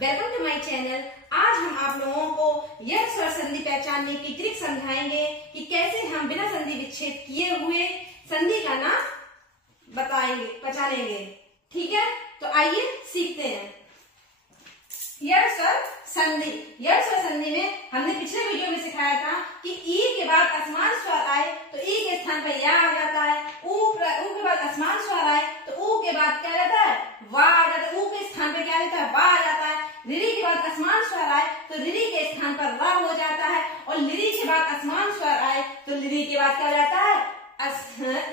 Welcome to my channel. आज हम आप लोगों को यह स्वर संधि पहचानने की ट्रिक समझाएंगे कि कैसे हम बिना संधि विच्छेद किए हुए संधि का नाम पहचानेंगे। ठीक है, तो आइए सीखते हैं। यह स्वर संधि, यह स्वर संधि में हमने पिछले वीडियो में सिखाया था कि ई के बाद असमान स्वर आए तो ई के स्थान पर या आ जाता है, ऊ के बाद असमान स्वर आए तो ऊ के बाद क्या रहता है, वा आ जाता है, ऊ के स्थान पर क्या रहता है, वा आ जाता है। रिरी के बाद असमान स्वर आए तो रिरी के स्थान पर रा हो जाता है, और लिरी के बाद असमान स्वर आए तो लिरी के बाद क्या हो जाता है,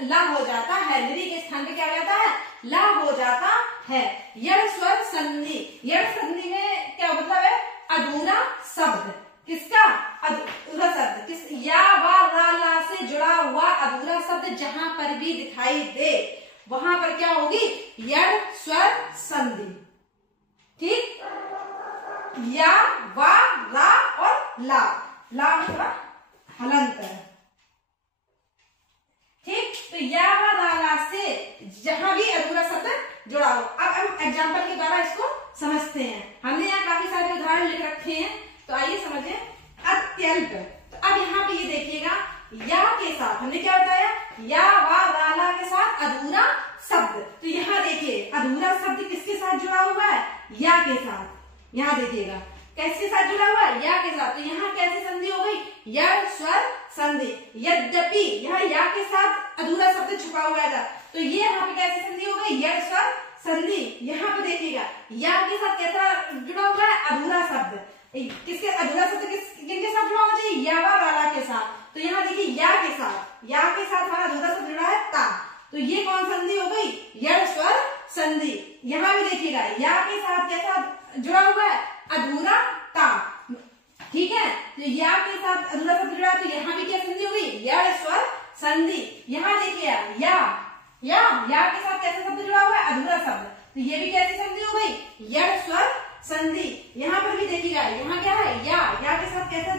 ला हो जाता है। लिरी के स्थान पे क्या हो जाता है, ला हो जाता है। यह स्वर संधि, यह संधि में क्या मतलब है, अधूरा शब्द। किसका अधूरा शब्द, किस या वा रा ला से जुड़ा हुआ अधूरा शब्द जहां पर भी दिखाई दे वहां पर क्या होगी, यह स्वर संधि। ठीक, या वा रा और ला, ला मतलब हलंत है। ठीक, तो या वा रा ला से जहां भी अधूरा शब्द जुड़ा हो। अब हम एग्जाम्पल के द्वारा इसको समझते हैं। हमने यहाँ काफी सारे उदाहरण लिख रखे हैं, तो आइए समझें। अत्यल्प, तो अब यहाँ पे ये देखिएगा, या के साथ हमने क्या बताया, या वा रा ला के साथ अधूरा शब्द। तो यहाँ देखिए अधूरा शब्द किसके साथ जुड़ा हुआ है, या के साथ। यहाँ देखिएगा किसके साथ जुड़ा हुआ है, या के साथ। तो यहाँ कैसी संधि हो गई, यह स्वर संधि। यद्यपि यहाँ या के साथ अधूरा शब्द छुपा हुआ था, तो ये यहाँ पे कैसी संधि हो गई, यह स्वर संधि। यहाँ पे देखिएगा या के साथ कैसा जुड़ा हुआ है, अधूरा शब्द। किसके अधूरा शब्द किसके साथ जुड़ा होना चाहिए, या वा रा ला के साथ। तो यहाँ देखिए या के साथ हमारा अधूरा शब्द जुड़ा है ता, तो ये कौन संधि हो गई, यह स्वर संधि। यहाँ भी देखिएगा या के साथ कैसा जुड़ा हुआ है, अधूरा ता। ठीक है, तो या के साथ अधूरा शब्द जुड़ा है, तो यहाँ भी क्या संधि हो गई, यह स्वर संधि। यहाँ देखिए या के साथ कैसा शब्द जुड़ा हुआ है, अधूरा शब्द, तो ये भी कैसी संधि हो गई, यह स्वर संधि। यहाँ पर भी देखिएगा यहाँ क्या है, या के साथ कैसा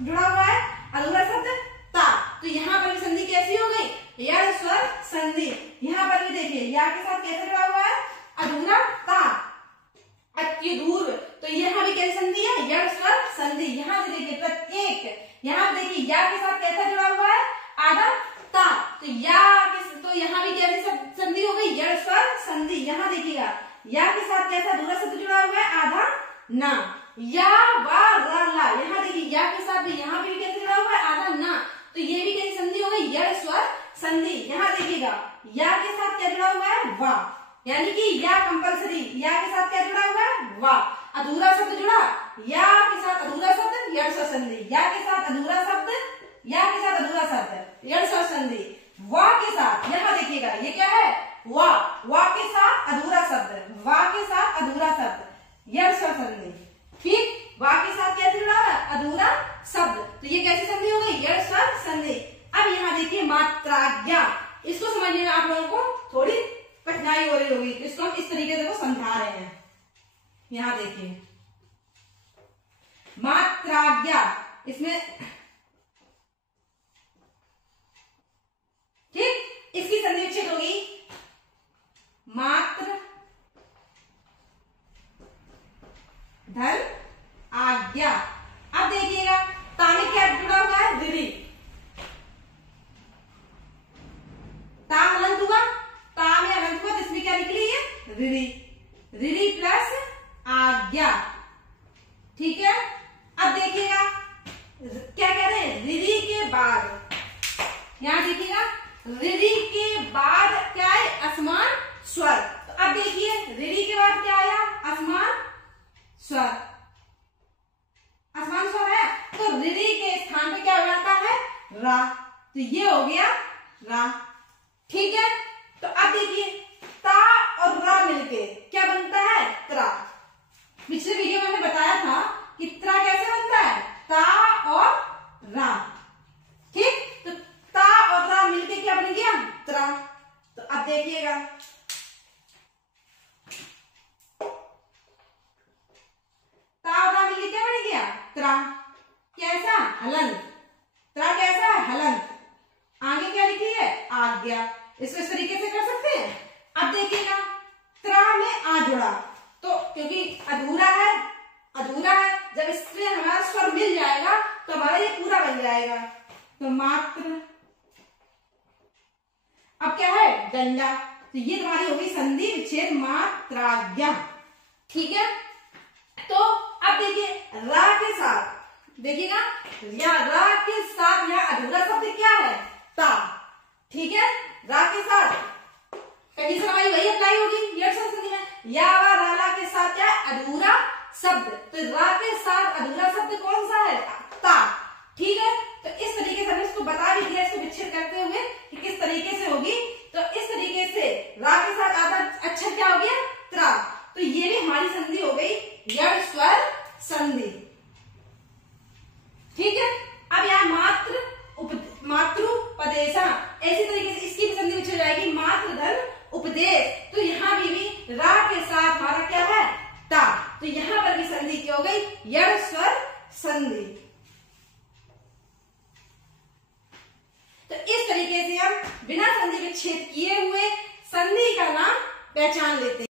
जुड़ा हुआ है, अधूरा शब्द ता, तो यहाँ पर भी संधि कैसी हो गई, यह स्वर संधि। यहाँ पर भी देखिए या के साथ कैसा जुड़ा हुआ है, अधूरा ता। अत्युदूर, तो यहाँ भी कैसी संधि है, यह स्वर संधि। यहाँ से देखिए प्रत्येक, यहाँ देखिए या के साथ कैसा जुड़ा हुआ है, आधा ता, तो तो यहाँ भी कैसी संधि हो गई, यह स्वर संधि। यहाँ देखिएगा या के साथ कैसा अधूरा शब्द जुड़ा हुआ है, आधा ना। या वा रा ला, यहाँ देखिए या के साथ भी यहाँ भी कैसे जुड़ा हुआ है, आधा ना, तो ये भी कैसी संधि हो गई, यह स्वर संधि। यहाँ देखिएगा या के साथ क्या जुड़ा हुआ है, वा, यानी कि या कंपलसरी, या के साथ क्या जुड़ा हुआ है, वा। अधूरा शब्द जुड़ा, या के साथ अधूरा शब्द, यह स्वर संधि। या के साथ अधूरा शब्द, या के साथ अधूरा शब्द, यह स्वर संधि। वा के साथ, यहाँ देखिएगा ये क्या है, वा के साथ अधूरा शब्द, वा के साथ अधूरा शब्द, यह स्वर संधि। ठीक, वा के साथ क्या जुड़ा है, अधूरा शब्द, तो ये कैसी संधि हो गई, यह स्वर संधि। अब यहाँ देखिए मात्राज्ञा, इसको समझने में आप लोगों को थोड़ी कठिनाई हो रही होगी, इसको हम इस तरीके से समझा रहे हैं। यहाँ देखिए मात्राज्ञा, इसमें ठीक, इसकी संधि विच्छेद होगी मात्र धन आज्ञा। अब देखिएगा ता में क्या जुड़ा हुआ है, रिरी, ता हलंत हुआ, ता में हलंत हुआ, जिसमें क्या निकली है, रिरी। रिरी प्लस आज्ञा। ठीक है, अब देखिएगा क्या कह रहे हैं, रिरी के बाद, यहां देखिएगा रिरी के बाद क्या है, असमान स्वर। तो अब देखिए रिरी के बाद क्या आया, असमान स्वर। असमान स्वर है तो रिरी के स्थान पे क्या हो जाता है, रा, तो ये हो गया रा। ठीक है, तो अब देखिए ता और रा मिलके क्या बनता है, त्रा। पिछले वीडियो में मैंने बताया था कि त्रा कैसे बनता है, ता और रा। ठीक, तो ता और रा मिलके क्या बन गया, त्रा। तो अब देखिएगा ता और रा मिलके क्या बन गया, त्रा। कैसा, हलंत। त्रा कैसा है, हलंत। आगे क्या लिखी है, आज्ञा। इसको इस तरीके से कर सकते हैं। अब देखिएगा क्योंकि अधूरा है, जब इसमें हमारा स्वर मिल जाएगा तो हमारा ये पूरा बन जाएगा। तो मात्र, अब क्या है, डंडा। तो ये तुम्हारी होगी संधि विच्छेद मात्राज्ञा। ठीक है, तो अब देखिए रा के साथ, देखिएगा या रा के साथ यहाँ अधूरा शब्द क्या है, ता। ठीक है, रा के साथ कंडीशन हमारी वही अप्लाई होगी ये संधि में। या व राला के साथ क्या है, अधूरा शब्द। तो रा के साथ अधूरा शब्द कौन सा है, ता। ठीक है, तो इस तरीके से हमने इसको बता भी दिया, इसको विच्छेद करते हुए कि किस तरीके से होगी। तो इस तरीके से रा के साथ आधा अक्षर क्या हो गया, त्रा। तो ये भी हमारी संधि हो गई यड़ स्वर संधि। ठीक है, अब यहाँ मातृपदेशा, ऐसी तरीके से इसकी भी संधि विच्छेद हो जाएगी मात्र धन उपदेश। तो यहाँ भी रा के साथ हमारा क्या है, ता। तो यहाँ पर भी संधि क्या हो गई, यड़ स्वर संधि। तो इस तरीके से हम बिना संधि विच्छेद किए हुए संधि का नाम पहचान लेते हैं।